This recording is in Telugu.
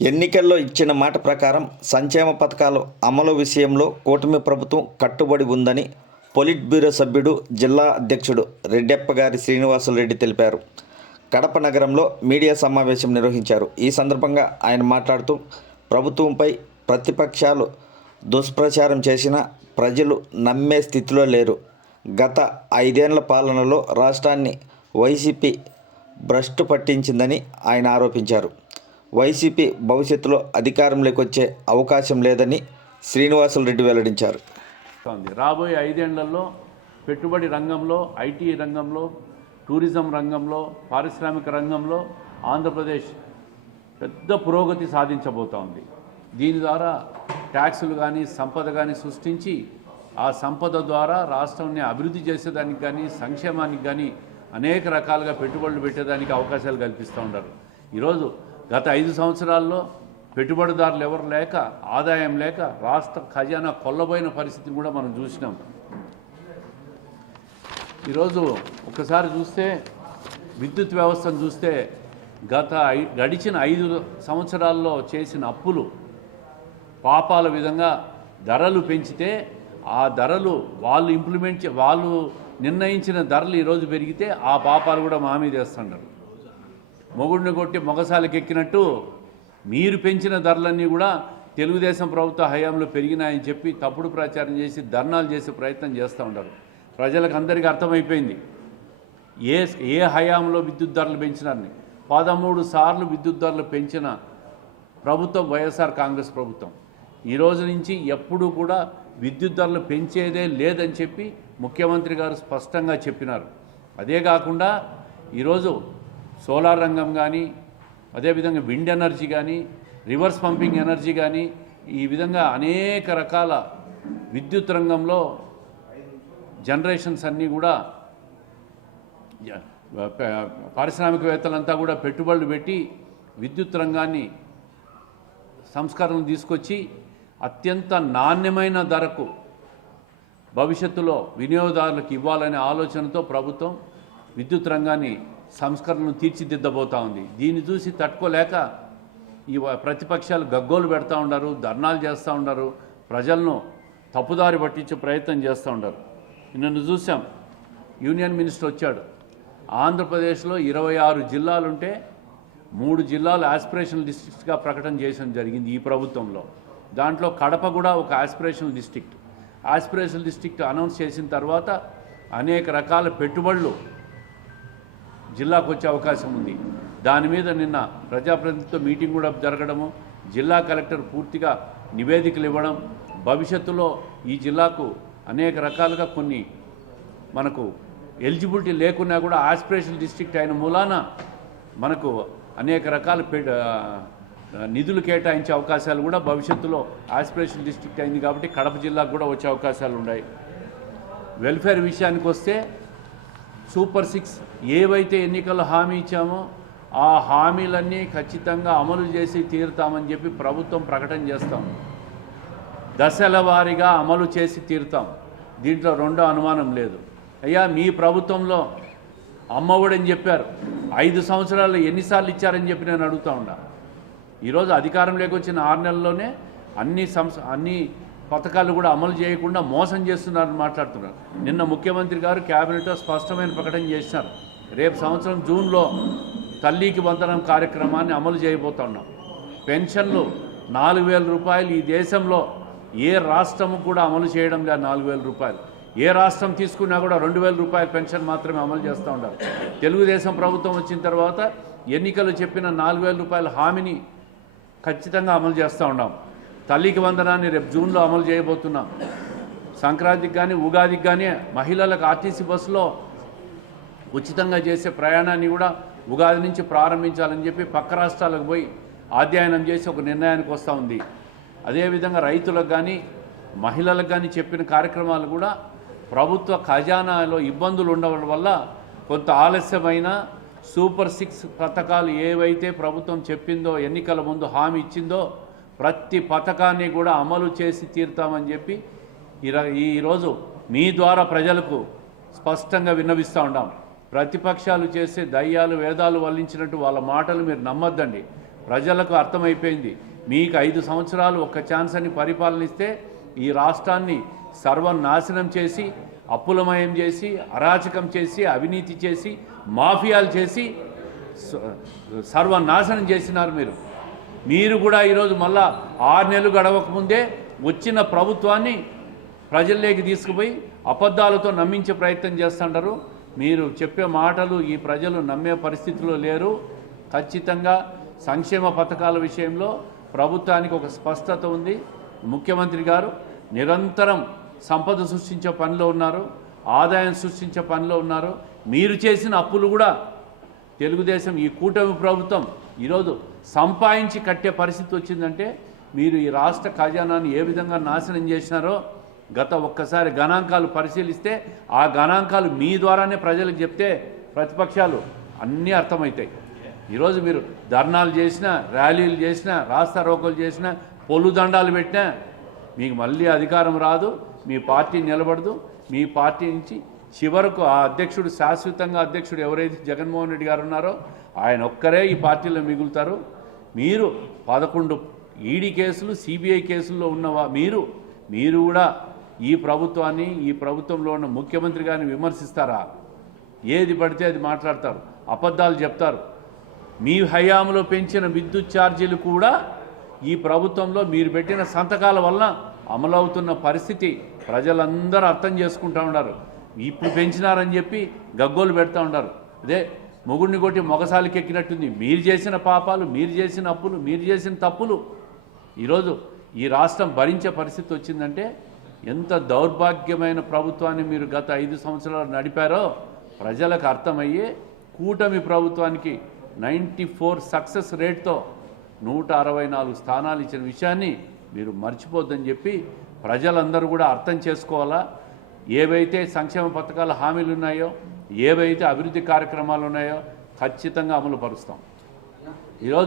ఎన్నికల్లో ఇచ్చిన మాట ప్రకారం సంక్షేమ పథకాల అమలు విషయంలో కూటమి ప్రభుత్వం కట్టుబడి ఉందని పొలిట్ బ్యూరో సభ్యుడు, జిల్లా అధ్యక్షుడు రెడ్డెప్పగారి శ్రీనివాసులరెడ్డి తెలిపారు. కడప నగరంలో మీడియా సమావేశం నిర్వహించారు. ఈ సందర్భంగా ఆయన మాట్లాడుతూ, ప్రభుత్వంపై ప్రతిపక్షాలు దుష్ప్రచారం చేసినా ప్రజలు నమ్మే స్థితిలో లేరు. గత 5 ఏళ్ల పాలనలో రాష్ట్రాన్ని వైసీపీ భ్రష్టు పట్టించిందని ఆయన ఆరోపించారు. వైసీపీ భవిష్యత్తులో అధికారంలోకి వచ్చే అవకాశం లేదని శ్రీనివాసులరెడ్డి వెల్లడించారు. రాబోయే 5 ఏళ్లలో పెట్టుబడి రంగంలో, ఐటీ రంగంలో, టూరిజం రంగంలో, పారిశ్రామిక రంగంలో ఆంధ్రప్రదేశ్ పెద్ద పురోగతి సాధించబోతోంది. దీని ద్వారా ట్యాక్సులు కానీ, సంపద కానీ సృష్టించి ఆ సంపద ద్వారా రాష్ట్రాన్ని అభివృద్ధి చేసేదానికి కానీ, సంక్షేమానికి కానీ అనేక రకాలుగా పెట్టుబడులు పెట్టేదానికి అవకాశాలు కల్పిస్తూ ఉంటారు. ఈరోజు గత 5 సంవత్సరాల్లో పెట్టుబడిదారులు ఎవరు లేక, ఆదాయం లేక రాష్ట్ర ఖజానా కొల్లబోయిన పరిస్థితిని కూడా మనం చూసినాం. ఈరోజు ఒకసారి చూస్తే విద్యుత్ వ్యవస్థను చూస్తే గడిచిన 5 సంవత్సరాల్లో చేసిన అప్పులు పాపాల విధంగా ధరలు పెంచితే ఆ ధరలు వాళ్ళు నిర్ణయించిన ధరలు ఈరోజు పెరిగితే ఆ పాపాలు కూడా మా మీద వేస్తున్నారు. మొగుడిని కొట్టి మొగసాలకు ఎక్కినట్టు మీరు పెంచిన ధరలన్నీ కూడా తెలుగుదేశం ప్రభుత్వ హయాంలో పెరిగినాయని చెప్పి తప్పుడు ప్రచారం చేసి ధర్నాలు చేసే ప్రయత్నం చేస్తూ ఉంటారు. ప్రజలకు అందరికీ అర్థమైపోయింది ఏ హయాంలో విద్యుత్ ధరలు పెంచినారని. 13 సార్లు విద్యుత్ ధరలు పెంచిన ప్రభుత్వం వైఎస్ఆర్ కాంగ్రెస్ ప్రభుత్వం. ఈ రోజు నుంచి ఎప్పుడూ కూడా విద్యుత్ ధరలు పెంచేదే లేదని చెప్పి ముఖ్యమంత్రి గారు స్పష్టంగా చెప్పినారు. అదే కాకుండా ఈరోజు సోలార్ రంగం కానీ, అదేవిధంగా విండ్ ఎనర్జీ కానీ, రివర్స్ పంపింగ్ ఎనర్జీ కానీ, ఈ విధంగా అనేక రకాల విద్యుత్ రంగంలో జనరేషన్స్ అన్నీ కూడా పారిశ్రామికవేత్తలంతా కూడా పెట్టుబడులు పెట్టి విద్యుత్ రంగాన్ని సంస్కరణలు తీసుకొచ్చి అత్యంత నాణ్యమైన ధరకు భవిష్యత్తులో వినియోగదారులకు ఇవ్వాలనే ఆలోచనతో ప్రభుత్వం విద్యుత్ రంగాన్ని సంస్కరణలు తీర్చిదిద్దబోతూ ఉంది. దీన్ని చూసి తట్టుకోలేక ఈ ప్రతిపక్షాలు గగ్గోలు పెడతా ఉన్నారు, ధర్నాలు చేస్తూ ఉన్నారు, ప్రజలను తప్పుదారి పట్టించే ప్రయత్నం చేస్తూ ఉన్నారు. నిన్ను చూసాం, యూనియన్ మినిస్టర్ వచ్చాడు. ఆంధ్రప్రదేశ్లో 26 జిల్లాలుంటే 3 జిల్లాలు ఆస్పిరేషనల్ డిస్ట్రిక్ట్స్గా ప్రకటన చేయడం జరిగింది ఈ ప్రభుత్వంలో. దాంట్లో కడప కూడా ఒక aspirational district. Aspirational district announce చేసిన తర్వాత అనేక రకాల పెట్టుబడులు జిల్లాకు వచ్చే అవకాశం ఉంది. దాని మీద నిన్న ప్రజాప్రతినిధులతో మీటింగ్ కూడా జరగడము, జిల్లా కలెక్టర్ పూర్తిగా నివేదికలు ఇవ్వడం, భవిష్యత్తులో ఈ జిల్లాకు అనేక రకాలుగా కొన్ని మనకు ఎలిజిబిలిటీ లేకున్నా కూడా ఆస్పిరేషనల్ డిస్ట్రిక్ట్ అయిన మూలాన మనకు అనేక రకాల నిధులు కేటాయించే అవకాశాలు కూడా భవిష్యత్తులో ఆస్పిరేషనల్ డిస్ట్రిక్ట్ అయింది కాబట్టి కడప జిల్లాకు కూడా వచ్చే అవకాశాలు ఉన్నాయి. వెల్ఫేర్ విషయానికి వస్తే సూపర్ 6 ఏవైతే ఎన్నికల్లో హామీ ఇచ్చామో ఆ హామీలన్నీ ఖచ్చితంగా అమలు చేసి తీరుతామని చెప్పి ప్రభుత్వం ప్రకటన చేస్తాం. దశల వారీగా అమలు చేసి తీరుతాం. దీంట్లో రెండో అనుమానం లేదు. అయ్యా, మీ ప్రభుత్వంలో అమ్మఒడని చెప్పారు, 5 సంవత్సరాలు ఎన్నిసార్లు ఇచ్చారని చెప్పి నేను అడుగుతూ ఉన్నా. ఈరోజు అధికారంలోకి వచ్చిన 6 నెలల్లోనే అన్ని పథకాలు కూడా అమలు చేయకుండా మోసం చేస్తున్నారని మాట్లాడుతున్నారు. నిన్న ముఖ్యమంత్రి గారు క్యాబినెట్లో స్పష్టమైన ప్రకటన చేసినారు. రేపు సంవత్సరం జూన్లో తల్లికి వందనం కార్యక్రమాన్ని అమలు చేయబోతున్నాం. పెన్షన్లు 4,000 రూపాయలు ఈ దేశంలో ఏ రాష్ట్రము కూడా అమలు చేయడం లేదు. 4,000 రూపాయలు ఏ రాష్ట్రం తీసుకున్నా కూడా 2,000 రూపాయల పెన్షన్ మాత్రమే అమలు చేస్తూ ఉంటారు. తెలుగుదేశం ప్రభుత్వం వచ్చిన తర్వాత ఎన్నికలు చెప్పిన 4,000 రూపాయల హామీని ఖచ్చితంగా అమలు చేస్తూ ఉన్నాం. తల్లికి వందనాన్ని రేపు జూన్లో అమలు చేయబోతున్నాం. సంక్రాంతికి కానీ, ఉగాదికి కానీ మహిళలకు ఆర్టీసీ బస్సులో ఉచితంగా చేసే ప్రయాణాన్ని కూడా ఉగాది నుంచి ప్రారంభించాలని చెప్పి పక్క రాష్ట్రాలకు పోయి అధ్యయనం చేసి ఒక నిర్ణయానికి వస్తూ ఉంది. అదేవిధంగా రైతులకు కానీ, మహిళలకు కానీ చెప్పిన కార్యక్రమాలు కూడా ప్రభుత్వ ఖజానాలో ఇబ్బందులు ఉండడం వల్ల కొంత ఆలస్యమైన సూపర్ 6 పథకాలు ఏవైతే ప్రభుత్వం చెప్పిందో, ఎన్నికల ముందు హామీ ఇచ్చిందో ప్రతి పథకాన్ని కూడా అమలు చేసి తీరుతామని చెప్పి ఈరోజు మీ ద్వారా ప్రజలకు స్పష్టంగా విన్నవిస్తూ ఉన్నాం. ప్రతిపక్షాలు చేసే దయ్యాలు వేదాలు వల్లించినట్టు వాళ్ళ మాటలు మీరు నమ్మొద్దండి. ప్రజలకు అర్థమైపోయింది. మీకు 5 సంవత్సరాలు ఒక్క ఛాన్స్ అని పరిపాలనిస్తే ఈ రాష్ట్రాన్ని సర్వనాశనం చేసి, అప్పులమయం చేసి, అరాచకం చేసి, అవినీతి చేసి, మాఫియాలు చేసి సర్వనాశనం చేసినారు మీరు కూడా ఈరోజు మళ్ళా 6 నెలలు గడవకముందే వచ్చిన ప్రభుత్వాన్ని ప్రజల్లోకి తీసుకుపోయి అబద్ధాలతో నమ్మించే ప్రయత్నం చేస్తుంటారు. మీరు చెప్పే మాటలు ఈ ప్రజలు నమ్మే పరిస్థితిలో లేరు. ఖచ్చితంగా సంక్షేమ పథకాల విషయంలో ప్రభుత్వానికి ఒక స్పష్టత ఉంది. ముఖ్యమంత్రి గారు నిరంతరం సంపద సృష్టించే పనిలో ఉన్నారు, ఆదాయం సృష్టించే పనిలో ఉన్నారు. మీరు చేసిన అప్పులు కూడా తెలుగుదేశం ఈ కూటమి ప్రభుత్వం ఈరోజు సంపాదించి కట్టే పరిస్థితి వచ్చిందంటే మీరు ఈ రాష్ట్ర ఖజానాన్ని ఏ విధంగా నాశనం చేసినారో గత ఒక్కసారి గణాంకాలు పరిశీలిస్తే ఆ గణాంకాలు మీ ద్వారానే ప్రజలకు చెప్తే ప్రతిపక్షాలు అన్నీ అర్థమవుతాయి. ఈరోజు మీరు ధర్నాలు చేసినా, ర్యాలీలు చేసినా, రాస్తా రోకోలు చేసినా, పొల్లు దండాలు పెట్టినా మీకు మళ్ళీ అధికారం రాదు, మీ పార్టీ నిలబడదు. మీ పార్టీ నుంచి చివరకు ఆ అధ్యక్షుడు, శాశ్వతంగా అధ్యక్షుడు ఎవరైతే జగన్మోహన్ రెడ్డి గారు ఉన్నారో ఆయన ఒక్కరే ఈ పార్టీలో మిగులుతారు. మీరు 11 ఈడీ కేసులు, సిబిఐ కేసుల్లో ఉన్న మీరు కూడా ఈ ప్రభుత్వాన్ని, ఈ ప్రభుత్వంలో ఉన్న ముఖ్యమంత్రి గారిని విమర్శిస్తారా? ఏది పడితే అది మాట్లాడతారు, అబద్ధాలు చెప్తారు. మీ హయాంలో పెంచిన విద్యుత్ ఛార్జీలు కూడా ఈ ప్రభుత్వంలో మీరు పెట్టిన సంతకాల వలన అమలవుతున్న పరిస్థితి ప్రజలందరూ అర్థం చేసుకుంటూ ఉన్నారు. ఇప్పుడు పెంచినారని చెప్పి గగ్గోలు పెడతా ఉన్నారు. అదే మొగుడిని కొట్టి మొగసాలికి ఎక్కినట్టుంది. మీరు చేసిన పాపాలు, మీరు చేసిన అప్పులు, మీరు చేసిన తప్పులు ఈరోజు ఈ రాష్ట్రం భరించే పరిస్థితి వచ్చిందంటే ఎంత దౌర్భాగ్యమైన ప్రభుత్వాన్ని మీరు గత 5 సంవత్సరాలు నడిపారో ప్రజలకు అర్థమయ్యే కూటమి ప్రభుత్వానికి 94 సక్సెస్ రేట్తో 164 స్థానాలు ఇచ్చిన విషయాన్ని మీరు మర్చిపోద్దని చెప్పి ప్రజలందరూ కూడా అర్థం చేసుకోవాలా. ఏవైతే సంక్షేమ పథకాల హామీలు ఉన్నాయో, ఏవైతే అభివృద్ధి కార్యక్రమాలు ఉన్నాయో ఖచ్చితంగా అమలు పరుస్తాం. ఈరోజు